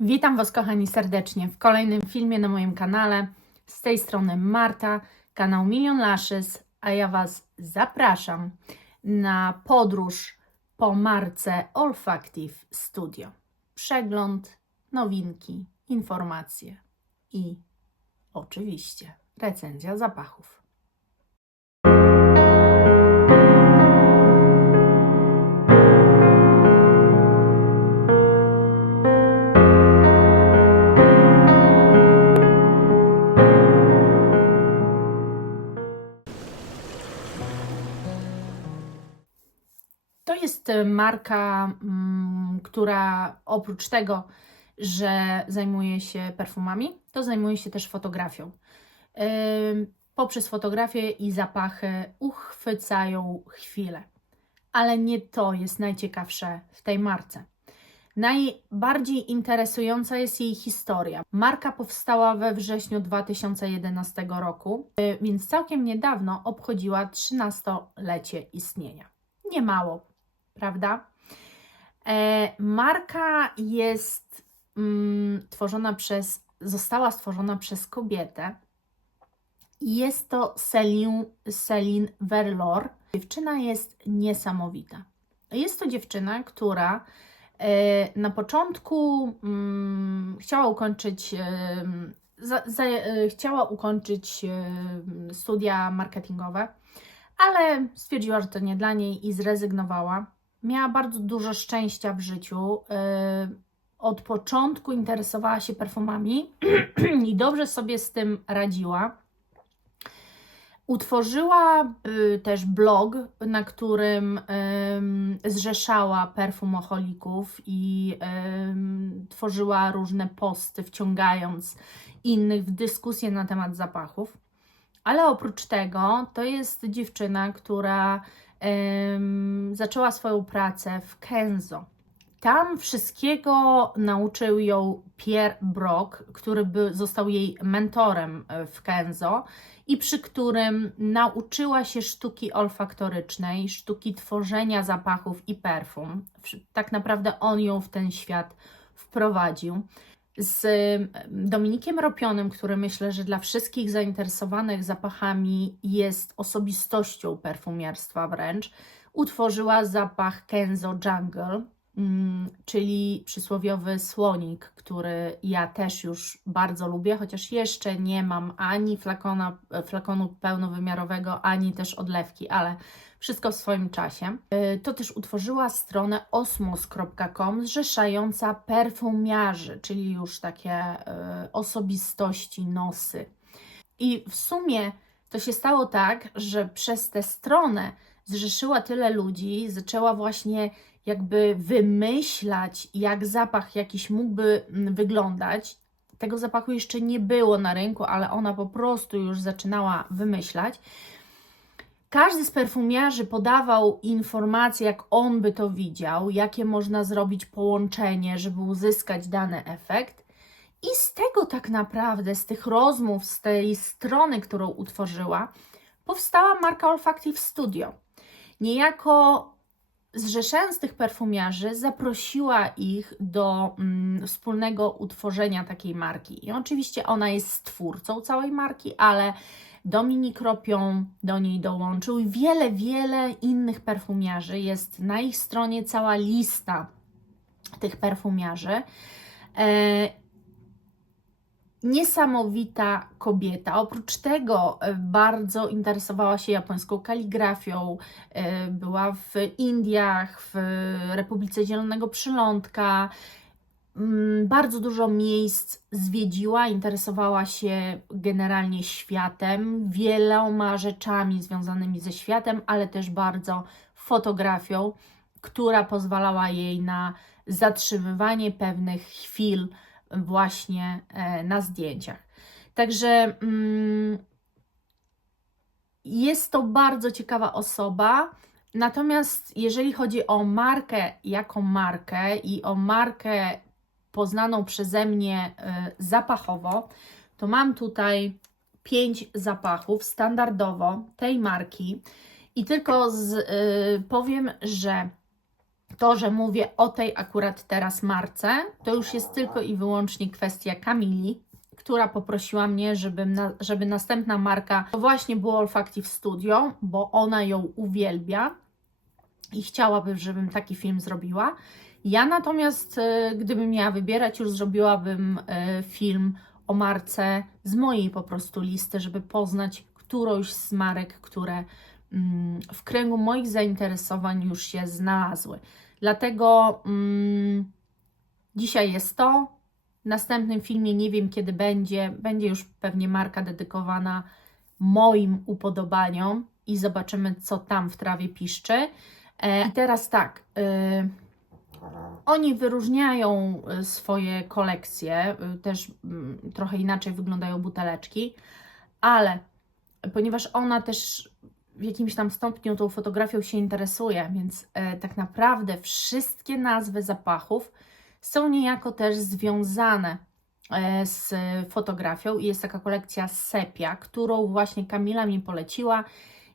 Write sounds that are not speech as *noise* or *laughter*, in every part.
Witam Was, kochani, serdecznie w kolejnym filmie na moim kanale. Z tej strony Marta, kanał Milion Lashes, a ja Was zapraszam na podróż po marce Olfactive Studio. Przegląd, nowinki, informacje i oczywiście recenzja zapachów. Marka, mm, która oprócz tego, że zajmuje się perfumami, to zajmuje się też fotografią. Poprzez fotografię i zapachy uchwycają chwilę. Ale nie to jest najciekawsze w tej marce. Najbardziej interesująca jest jej historia. Marka powstała we wrześniu 2011 roku, y, więc całkiem niedawno obchodziła 13-lecie istnienia. Nie mało, prawda? E, marka jest mm, tworzona przez, została stworzona przez kobietę. Jest to Celine Verlor. Dziewczyna jest niesamowita. Jest to dziewczyna, która e, na początku mm, chciała ukończyć, em, za, za, e, chciała ukończyć studia marketingowe, ale stwierdziła, że to nie dla niej i zrezygnowała. Miała bardzo dużo szczęścia w życiu. e, Od początku interesowała się perfumami *clears throat* i dobrze sobie z tym radziła. Utworzyła y, też blog, na którym ym, zrzeszała perfumoholików i tworzyła różne posty, wciągając innych w dyskusję na temat zapachów. Ale oprócz tego, to jest dziewczyna, która zaczęła swoją pracę w Kenzo. Tam wszystkiego nauczył ją Pierre Brock, który by, został jej mentorem e, w Kenzo i przy którym nauczyła się sztuki olfaktorycznej, sztuki tworzenia zapachów i perfum. Tak naprawdę on ją w ten świat wprowadził. Z em, Dominikiem Ropionem, który myślę, że dla wszystkich zainteresowanych zapachami jest osobistością perfumiarstwa wręcz, utworzyła zapach Kenzo Jungle, czyli przysłowiowy słonik, który ja też już bardzo lubię, chociaż jeszcze nie mam ani flakona, flakonu pełnowymiarowego, ani też odlewki, ale wszystko w swoim czasie. Y, To też utworzyła stronę osmos.com zrzeszająca perfumiarzy, czyli już takie y, osobistości, nosy. I w sumie to się stało tak, że przez tę stronę zrzeszyła tyle ludzi, zaczęła właśnie jakby wymyślać, jak zapach jakiś mógłby mm, wyglądać. Tego zapachu jeszcze nie było na rynku, ale ona po prostu już zaczynała wymyślać. Każdy z perfumiarzy podawał informacje, jak on by to widział, jakie można zrobić połączenie, żeby uzyskać dany efekt. I z tego tak naprawdę, z tych rozmów, z tej strony, którą utworzyła, powstała marka Olfactive Studio. Niejako zrzeszając tych perfumiarzy, zaprosiła ich do mm, wspólnego utworzenia takiej marki. I oczywiście ona jest stwórcą całej marki, ale Dominik Ropion do niej dołączył i wiele, wiele innych perfumiarzy. Jest na ich stronie cała lista tych perfumiarzy. E, niesamowita kobieta. Oprócz tego e, bardzo interesowała się japońską kaligrafią, e, była w Indiach, w Republice Zielonego Przylądka. Mm, Bardzo dużo miejsc zwiedziła, interesowała się generalnie światem, wieloma rzeczami związanymi ze światem, ale też bardzo fotografią, która pozwalała jej na zatrzymywanie pewnych chwil właśnie e, na zdjęciach. Także mm, jest to bardzo ciekawa osoba. Natomiast jeżeli chodzi o markę jako markę i o markę poznaną przeze mnie e, zapachowo, to mam tutaj pięć zapachów standardowo tej marki i tylko z, e, powiem, że to, że mówię o tej akurat teraz marce, to już jest tylko i wyłącznie kwestia Kamili, która poprosiła mnie, żeby, na, żeby następna marka to właśnie było Olfactive Studio, bo ona ją uwielbia i chciałaby, żebym taki film zrobiła. Ja natomiast, e, gdybym miała wybierać, już zrobiłabym e, film o marce z mojej po prostu listy, żeby poznać którąś z marek, które w kręgu moich zainteresowań już się znalazły. Dlatego mm, dzisiaj jest to. W następnym filmie nie wiem kiedy będzie. Będzie już pewnie marka dedykowana moim upodobaniom i zobaczymy, co tam w trawie piszczy. E, I teraz tak. y, oni wyróżniają y, swoje kolekcje, y, też mm, trochę inaczej wyglądają buteleczki, ale ponieważ ona też w jakimś tam stopniu tą fotografią się interesuje, więc e, tak naprawdę wszystkie nazwy zapachów są niejako też związane e, z fotografią i jest taka kolekcja Sepia, którą właśnie Kamila mi poleciła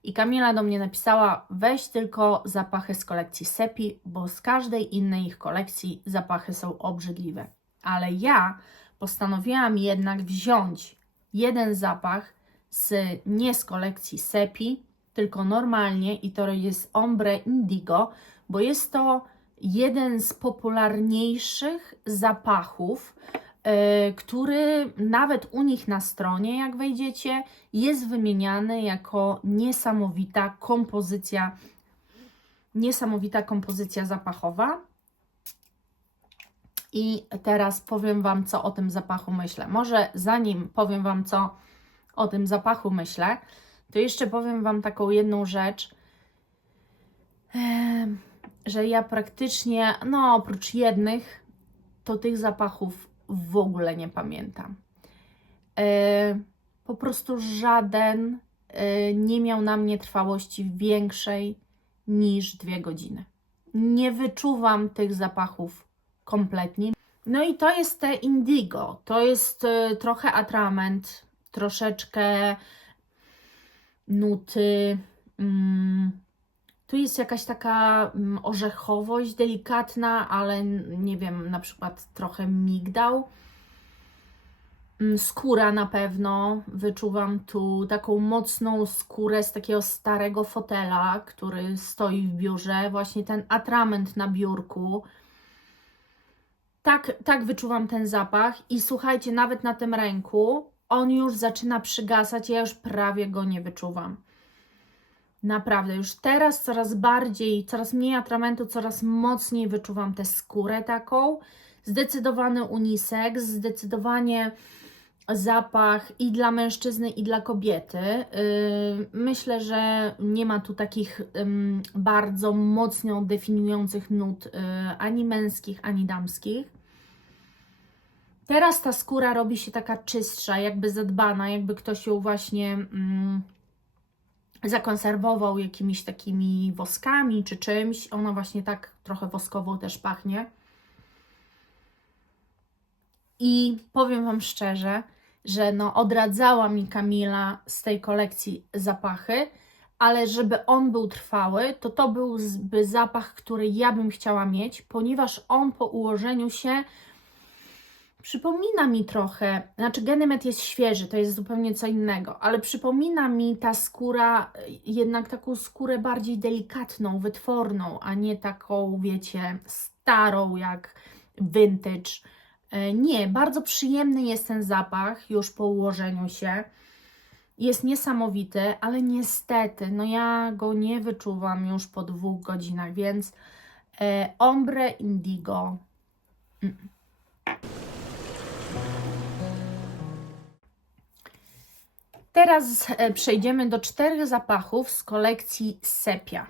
i Kamila do mnie napisała weź tylko zapachy z kolekcji Sepi, bo z każdej innej ich kolekcji zapachy są obrzydliwe. Ale ja postanowiłam jednak wziąć jeden zapach z nie z kolekcji Sepi, tylko normalnie i to jest Ombre Indigo, bo jest to jeden z popularniejszych zapachów, e, który nawet u nich na stronie, jak wejdziecie, jest wymieniany jako niesamowita kompozycja, niesamowita kompozycja zapachowa. I teraz powiem Wam, co o tym zapachu myślę. Może zanim powiem Wam, co o tym zapachu myślę, to jeszcze powiem Wam taką jedną rzecz, że ja praktycznie, no oprócz jednych, to tych zapachów w ogóle nie pamiętam. E, po prostu żaden e, nie miał na mnie trwałości większej niż dwie godziny. Nie wyczuwam tych zapachów kompletnie. No i to jest te indigo. To jest e, trochę atrament, troszeczkę nuty. Mm, tu jest jakaś taka mm, orzechowość delikatna, ale nie wiem, na przykład trochę migdał. Mm, Skóra na pewno. Wyczuwam tu taką mocną skórę z takiego starego fotela, który stoi w biurze. Właśnie ten atrament na biurku. Tak, tak wyczuwam ten zapach. I słuchajcie, nawet na tym ręku on już zaczyna przygasać. Ja już prawie go nie wyczuwam. Naprawdę, już teraz coraz bardziej, coraz mniej atramentu, coraz mocniej wyczuwam tę skórę taką. Zdecydowany unisex, zdecydowanie zapach i dla mężczyzny, i dla kobiety. Yy, Myślę, że nie ma tu takich bardzo mocno definiujących nut yy, ani męskich, ani damskich. Teraz ta skóra robi się taka czystsza, jakby zadbana, jakby ktoś ją właśnie mm, zakonserwował jakimiś takimi woskami czy czymś. Ona właśnie tak trochę woskowo też pachnie. I powiem Wam szczerze, że no odradzała mi Kamila z tej kolekcji zapachy, ale żeby on był trwały, to to byłby zapach, który ja bym chciała mieć, ponieważ on po ułożeniu się przypomina mi trochę, znaczy Genemet jest świeży, to jest zupełnie co innego, ale przypomina mi ta skóra jednak taką skórę bardziej delikatną, wytworną, a nie taką, wiecie, starą jak vintage. E, Nie, bardzo przyjemny jest ten zapach już po ułożeniu się. Jest niesamowity, ale niestety, no ja go nie wyczuwam już po dwóch godzinach, więc e, Ombre Indigo. Mm. Teraz e, przejdziemy do czterech zapachów z kolekcji Sepia.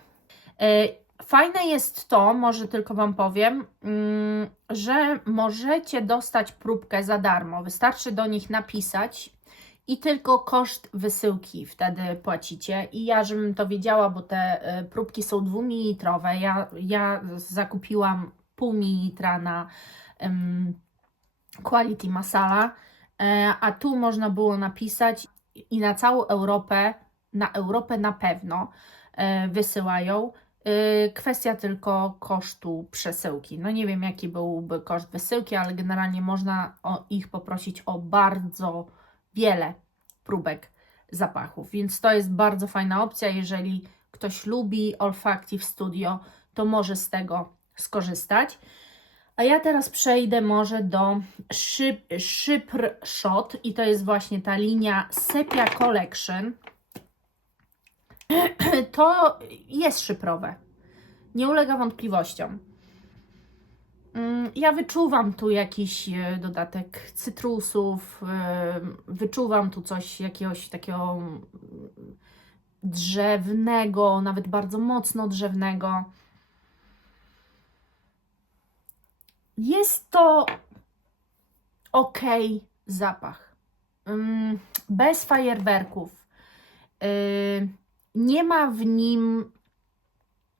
E, Fajne jest to, może tylko Wam powiem, mm, że możecie dostać próbkę za darmo. Wystarczy do nich napisać i tylko koszt wysyłki wtedy płacicie. I ja, żebym to wiedziała, bo te e, próbki są dwumilitrowe, ja, ja zakupiłam pół mililitra na em, Quality Masala, a tu można było napisać i na całą Europę, na Europę na pewno e, wysyłają. Yy, Kwestia tylko kosztu przesyłki. No nie wiem, jaki byłby koszt wysyłki, ale generalnie można ich poprosić o bardzo wiele próbek zapachów, więc to jest bardzo fajna opcja. Jeżeli ktoś lubi Olfactive Studio, to może z tego skorzystać. A ja teraz przejdę może do szyb, Szypr Shot i to jest właśnie ta linia Sepia Collection. *clears throat* To jest szyprowe. Nie ulega wątpliwościom. Mm, Ja wyczuwam tu jakiś e, dodatek cytrusów, e, wyczuwam tu coś jakiegoś takiego mm, drzewnego, nawet bardzo mocno drzewnego. Jest to ok zapach. Mm, Bez fajerwerków. Yy, Nie ma w nim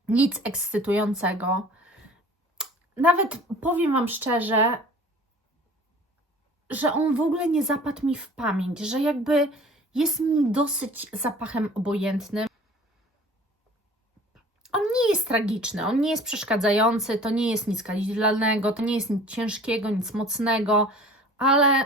nic ekscytującego. Nawet powiem Wam szczerze, że on w ogóle nie zapadł mi w pamięć, że jakby jest mi dosyć zapachem obojętnym. On nie jest tragiczny, on nie jest przeszkadzający, to nie jest nic kaliźlanego, to nie jest nic ciężkiego, nic mocnego, ale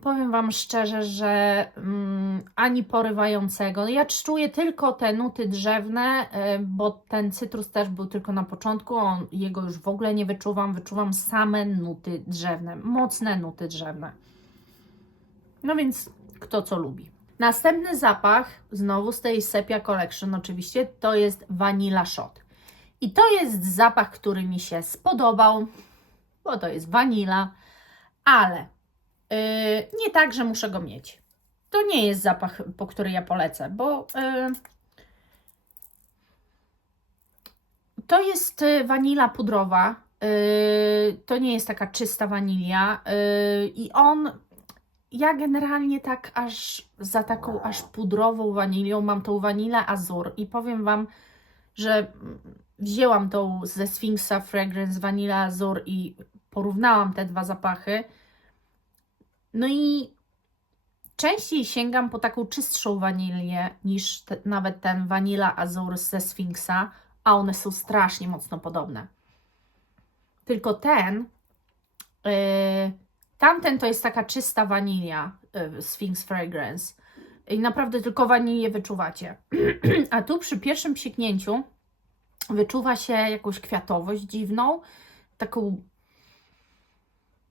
powiem Wam szczerze, że mm, ani porywającego. Ja czuję tylko te nuty drzewne, y, bo ten cytrus też był tylko na początku, on, jego już w ogóle nie wyczuwam, wyczuwam same nuty drzewne, mocne nuty drzewne. No więc kto co lubi. Następny zapach, znowu z tej Sepia Collection oczywiście, to jest Vanilla Shot. I to jest zapach, który mi się spodobał, bo to jest wanila, ale yy, nie tak, że muszę go mieć. To nie jest zapach, po który ja polecę, bo yy, to jest y, wanila pudrowa. Yy, to nie jest taka czysta wanilia. Yy, I on ja generalnie tak aż za taką aż pudrową wanilią mam tą wanilę Azur i powiem Wam, że wzięłam tą ze Sphinxa Fragrance Vanilla Azur i porównałam te dwa zapachy. No i częściej sięgam po taką czystszą wanilię niż te, nawet ten Vanilla Azur ze Sphinxa, a one są strasznie mocno podobne. Tylko ten yy, Tamten to jest taka czysta wanilia y, Sphinx Fragrance. I naprawdę tylko wanilię wyczuwacie. *clears throat* A tu przy pierwszym psiknięciu wyczuwa się jakąś kwiatowość dziwną, taką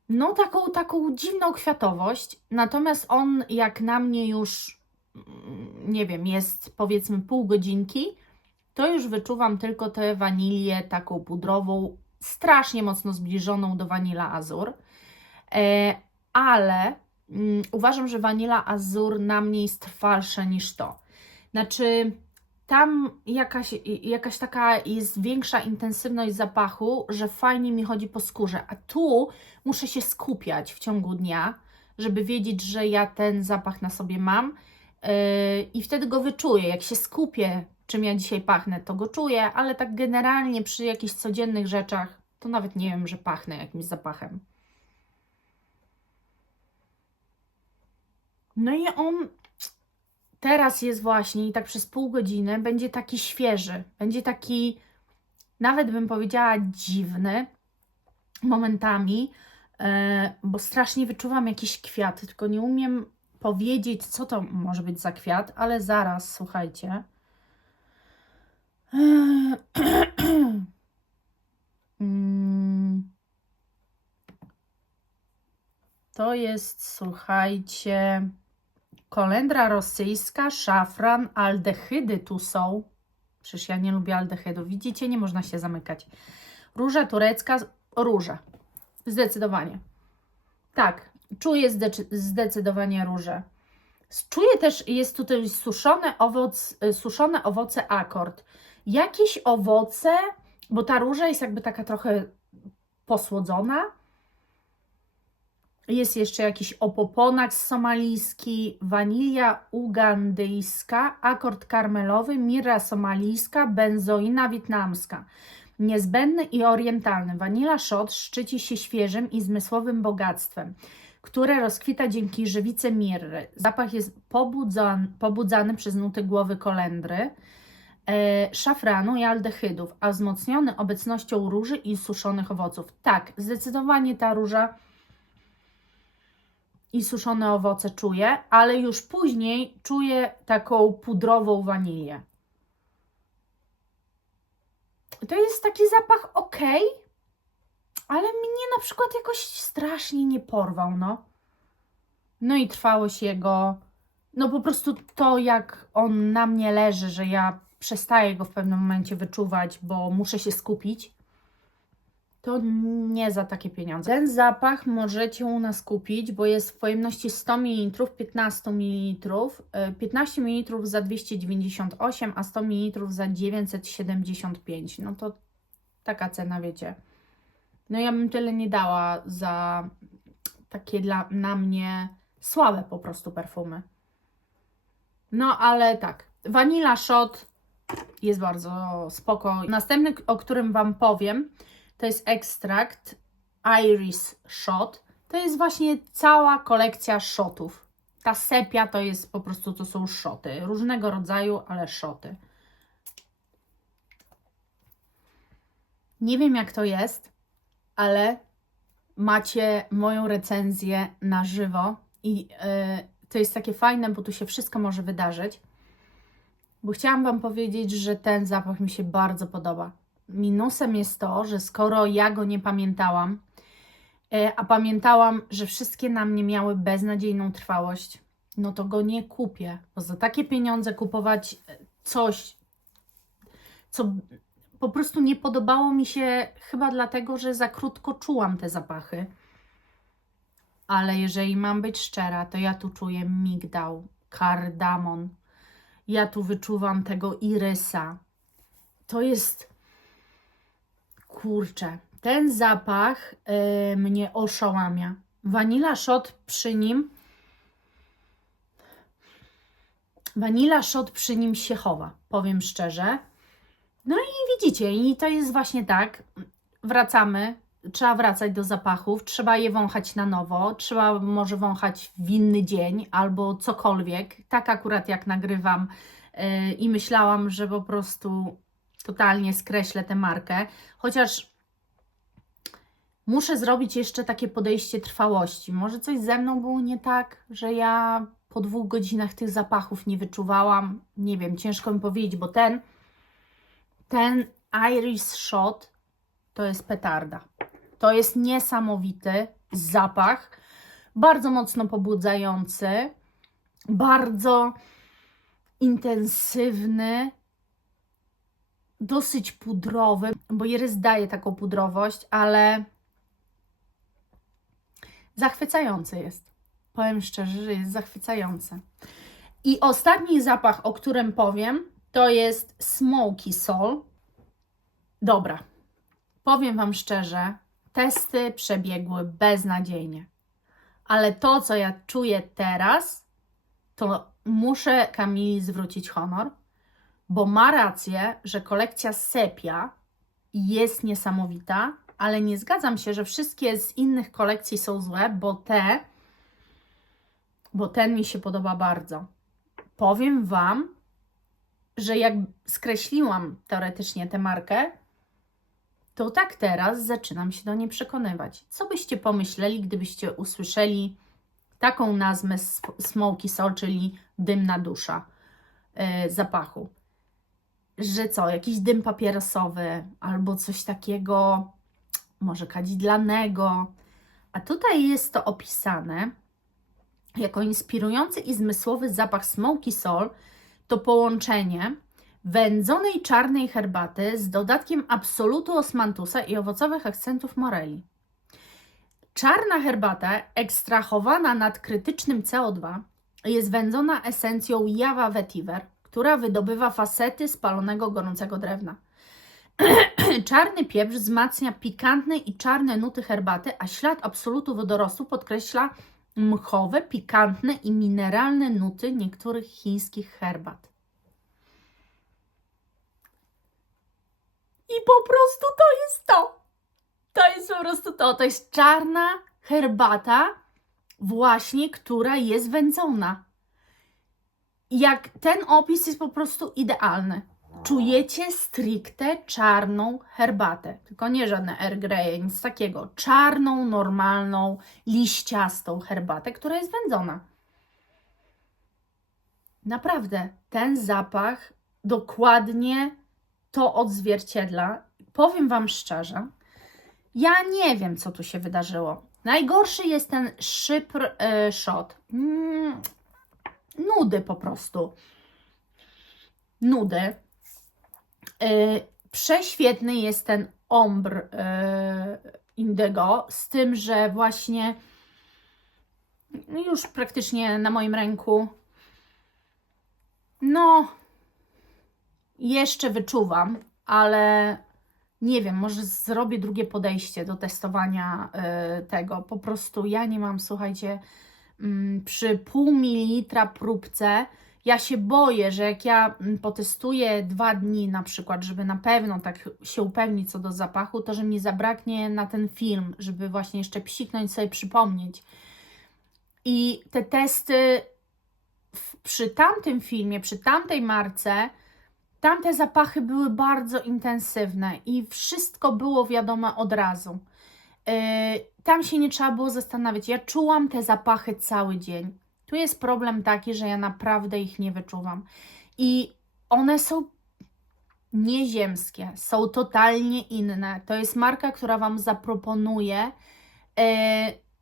no taką, taką dziwną kwiatowość. Natomiast on jak na mnie już mm, nie wiem, jest powiedzmy pół godzinki, to już wyczuwam tylko tę wanilię taką pudrową, strasznie mocno zbliżoną do Vanilla Azur. E, ale mm, uważam, że Vanilla Azur na mnie jest trwalsza niż to. Znaczy, tam jakaś, jakaś taka jest większa intensywność zapachu, że fajnie mi chodzi po skórze, a tu muszę się skupiać w ciągu dnia, żeby wiedzieć, że ja ten zapach na sobie mam yy, i wtedy go wyczuję. Jak się skupię, czym ja dzisiaj pachnę, to go czuję, ale tak generalnie przy jakichś codziennych rzeczach, to nawet nie wiem, że pachnę jakimś zapachem. No i on teraz jest właśnie i tak przez pół godziny będzie taki świeży, będzie taki, nawet bym powiedziała, dziwny momentami, e, bo strasznie wyczuwam jakiś kwiat, tylko nie umiem powiedzieć, co to może być za kwiat, ale zaraz, słuchajcie. *clears throat* Mm. To jest, słuchajcie, kolendra rosyjska, szafran, aldehydy tu są. Przecież ja nie lubię aldehydów. Widzicie, nie można się zamykać. Róża turecka, róża. Zdecydowanie. Tak, czuję zdecy- zdecydowanie różę. Czuję też, jest tutaj suszone, owoc, suszone owoce akord. Jakieś owoce, bo ta róża jest jakby taka trochę posłodzona. Jest jeszcze jakiś opoponak somalijski, wanilia ugandyjska, akord karmelowy, mirra somalijska, benzoina wietnamska. Niezbędny i orientalny. Vanilla shot szczyci się świeżym i zmysłowym bogactwem, które rozkwita dzięki żywicy mirry. Zapach jest pobudzan, pobudzany przez nuty głowy kolendry, e, szafranu i aldehydów, a wzmocniony obecnością róży i suszonych owoców. Tak, zdecydowanie ta róża i suszone owoce czuję, ale już później czuję taką pudrową wanilię. To jest taki zapach ok, ale mnie na przykład jakoś strasznie nie porwał, no. No i trwałość jego, no po prostu to, jak on na mnie leży, że ja przestaję go w pewnym momencie wyczuwać, bo muszę się skupić, to nie za takie pieniądze. Ten zapach możecie u nas kupić, bo jest w pojemności 100 ml, 15 ml, y, 15 ml za 298, a 100 ml za 975. No to taka cena, wiecie. No ja bym tyle nie dała za takie dla na mnie słabe po prostu perfumy. No ale tak, Vanilla Shot jest bardzo spoko. Następny, o którym Wam powiem, to jest ekstrakt Iris Shot. To jest właśnie cała kolekcja shotów. Ta sepia to jest po prostu, to są szoty. Różnego rodzaju, ale szoty. Nie wiem jak to jest, ale macie moją recenzję na żywo i yy, to jest takie fajne, bo tu się wszystko może wydarzyć. Bo chciałam Wam powiedzieć, że ten zapach mi się bardzo podoba. Minusem jest to, że skoro ja go nie pamiętałam, e, a pamiętałam, że wszystkie na mnie miały beznadziejną trwałość, no to go nie kupię. Bo za takie pieniądze kupować e, coś, co po prostu nie podobało mi się, chyba dlatego, że za krótko czułam te zapachy. Ale jeżeli mam być szczera, to ja tu czuję migdał, kardamon. Ja tu wyczuwam tego irysa. To jest kurczę, ten zapach y, mnie oszałamia. Vanilla shot przy nim. Vanilla shot przy nim się chowa, powiem szczerze. No i widzicie, i to jest właśnie tak. Wracamy, trzeba wracać do zapachów, trzeba je wąchać na nowo, trzeba może wąchać w inny dzień albo cokolwiek. Tak akurat jak nagrywam yy, i myślałam, że po prostu totalnie skreślę tę markę, chociaż muszę zrobić jeszcze takie podejście trwałości. Może coś ze mną było nie tak, że ja po dwóch godzinach tych zapachów nie wyczuwałam. Nie wiem, ciężko mi powiedzieć, bo ten, ten Iris Shot to jest petarda. To jest niesamowity zapach, bardzo mocno pobudzający, bardzo intensywny, dosyć pudrowy, bo Iris daje taką pudrowość, ale zachwycający jest. Powiem szczerze, że jest zachwycający. I ostatni zapach, o którym powiem, to jest Smoky Soul. Dobra, powiem Wam szczerze, testy przebiegły beznadziejnie. Ale to, co ja czuję teraz, to muszę Kamili zwrócić honor, bo ma rację, że kolekcja Sepia jest niesamowita, ale nie zgadzam się, że wszystkie z innych kolekcji są złe, bo te, bo ten mi się podoba bardzo. Powiem Wam, że jak skreśliłam teoretycznie tę markę, to tak teraz zaczynam się do niej przekonywać. Co byście pomyśleli, gdybyście usłyszeli taką nazwę Smoky Soul, czyli dymna dusza yy, zapachu? Że co, jakiś dym papierosowy albo coś takiego, może kadzidlanego. A tutaj jest to opisane jako inspirujący i zmysłowy zapach smoky soul to połączenie wędzonej czarnej herbaty z dodatkiem absolutu osmantusa i owocowych akcentów moreli. Czarna herbata ekstrahowana nad krytycznym CO2 jest wędzona esencją Java vetiver, która wydobywa facety spalonego gorącego drewna. *clears throat* Czarny pieprz wzmacnia pikantne i czarne nuty herbaty, a ślad absolutu wodorostu podkreśla mchowe, pikantne i mineralne nuty niektórych chińskich herbat. I po prostu to jest to. To jest po prostu to. To jest czarna herbata właśnie, która jest wędzona. Jak ten opis jest po prostu idealny. Czujecie stricte czarną herbatę, tylko nie żadne Earl Grey, nic takiego. Czarną, normalną, liściastą herbatę, która jest wędzona. Naprawdę, ten zapach dokładnie to odzwierciedla. Powiem Wam szczerze, ja nie wiem, co tu się wydarzyło. Najgorszy jest ten szypr e, shot. Mm, nudy po prostu. Nudy. E, prześwietny jest ten ombr e, Indigo, z tym, że właśnie już praktycznie na moim ręku no jeszcze wyczuwam, ale nie wiem, może zrobię drugie podejście do testowania y, tego. Po prostu ja nie mam, słuchajcie, przy pół mililitra próbce. Ja się boję, że jak ja mm, potestuję dwa dni na przykład, żeby na pewno tak się upewnić co do zapachu, to że mi zabraknie na ten film, żeby właśnie jeszcze psiknąć sobie, przypomnieć. I te testy w, przy tamtym filmie, przy tamtej marce, tamte zapachy były bardzo intensywne i wszystko było wiadome od razu. Yy, tam się nie trzeba było zastanawiać. Ja czułam te zapachy cały dzień. Tu jest problem taki, że ja naprawdę ich nie wyczuwam. I one są nieziemskie, są totalnie inne. To jest marka, która Wam zaproponuje yy,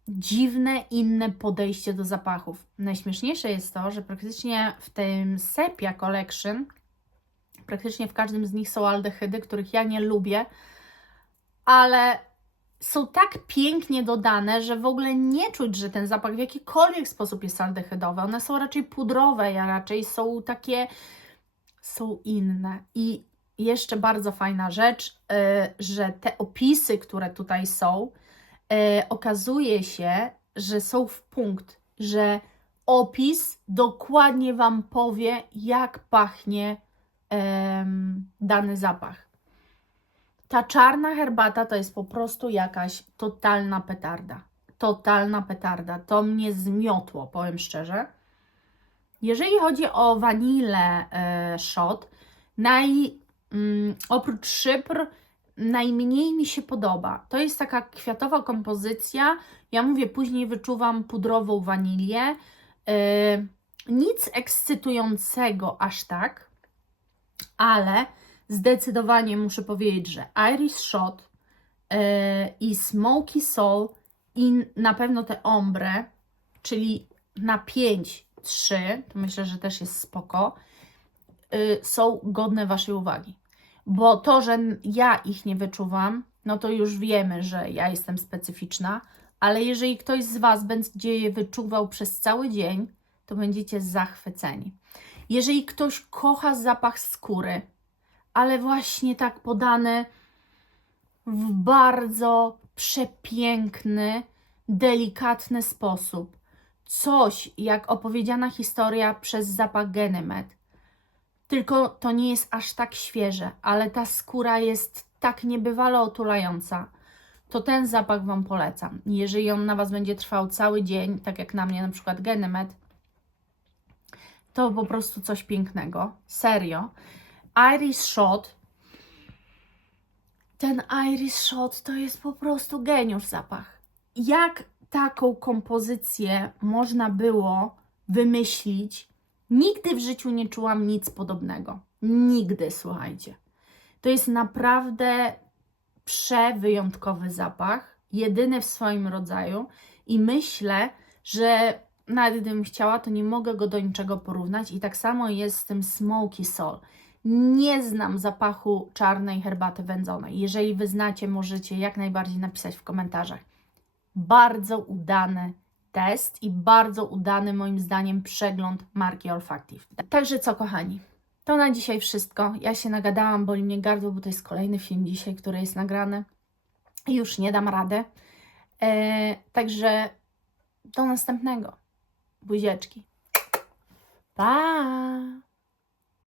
dziwne, inne podejście do zapachów. Najśmieszniejsze jest to, że praktycznie w tym Sepia Collection, praktycznie w każdym z nich są aldehydy, których ja nie lubię, ale są tak pięknie dodane, że w ogóle nie czuć, że ten zapach w jakikolwiek sposób jest aldehydowy. One są raczej pudrowe, ja raczej są takie, są inne. I jeszcze bardzo fajna rzecz, yy, że te opisy, które tutaj są, e, okazuje się, że są w punkt, że opis dokładnie Wam powie, jak pachnie dany zapach. Ta czarna herbata to jest po prostu jakaś totalna petarda. Totalna petarda. To mnie zmiotło, powiem szczerze. Jeżeli chodzi o wanilę e, shot, naj, mm, oprócz szypr, najmniej mi się podoba. To jest taka kwiatowa kompozycja. Ja mówię, później wyczuwam pudrową wanilię. Yy, nic ekscytującego aż tak, ale zdecydowanie muszę powiedzieć, że Irish Shot yy, i Smoky Soul i na pewno te ombre, czyli na 5, 3, to myślę, że też jest spoko, yy, są godne Waszej uwagi bo to, że ja ich nie wyczuwam, no to już wiemy, że ja jestem specyficzna, ale jeżeli ktoś z Was będzie je wyczuwał przez cały dzień, to będziecie zachwyceni. Jeżeli ktoś kocha zapach skóry, ale właśnie tak podany w bardzo przepiękny, delikatny sposób, coś jak opowiedziana historia przez zapach Genemet, tylko to nie jest aż tak świeże, ale ta skóra jest tak niebywale otulająca. To ten zapach Wam polecam. Jeżeli on na Was będzie trwał cały dzień, tak jak na mnie na przykład Genemet, to po prostu coś pięknego. Serio. Iris Shot. Ten Iris Shot to jest po prostu geniusz zapach. Jak taką kompozycję można było wymyślić Nigdy w życiu nie czułam nic podobnego. Nigdy, słuchajcie. To jest naprawdę przewyjątkowy zapach, jedyny w swoim rodzaju i myślę, że nawet gdybym chciała, to nie mogę go do niczego porównać i tak samo jest z tym smoky soul. Nie znam zapachu czarnej herbaty wędzonej. Jeżeli wy znacie, możecie jak najbardziej napisać w komentarzach. Bardzo udany test i bardzo udany moim zdaniem przegląd marki Olfactive. Także co kochani, to na dzisiaj wszystko. Ja się nagadałam, boli mnie gardło, bo to jest kolejny film dzisiaj, który jest nagrany już nie dam rady. Eee, także do następnego. Buzieczki. Pa!